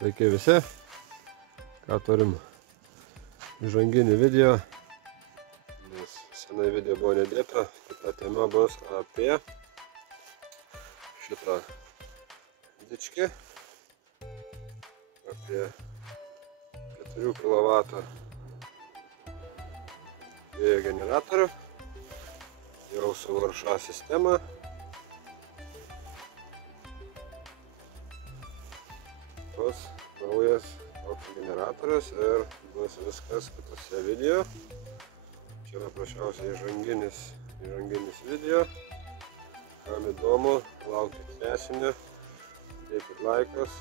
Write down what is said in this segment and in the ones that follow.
Sveiki visi, ką turim įžanginį video, nes senai video buvo nedėta, kita tema bus apie šitą dičkį, apie 4 kW vėjo generatorių, jau su varša sistema. Bus naujas toks generatorius ir bus viskas kitose video. Čia yra prašiausiai įžanginis video. Kam įdomu, laukit tęsinio, dėkit laikus,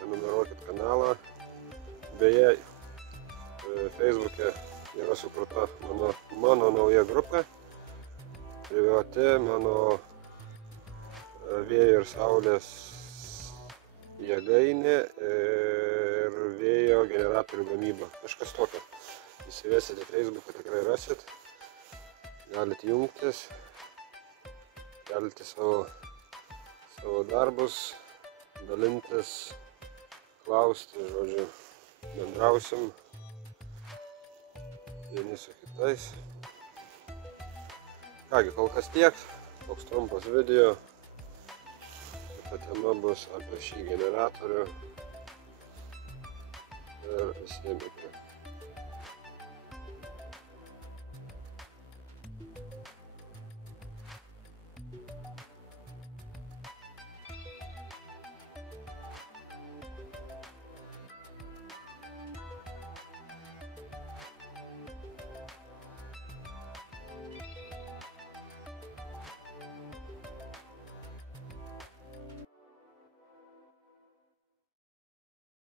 prenumeruokit kanalą. Beje, Facebook'e yra sukurta mano nauja grupė. Privati mano vėjo ir saulės jėgainė ir vėjo generatorių gamyba. Kažkas tokio. Įsivesite Facebook'ą, tikrai rasit. Galite jungtis, kelti savo darbus, dalintis, klausti, žodžiu, bendrausim vieni su kitais. Kągi, kol kas tiek, toks trumpas video. Ta tema bus apie šį generatorių ir visiems iki.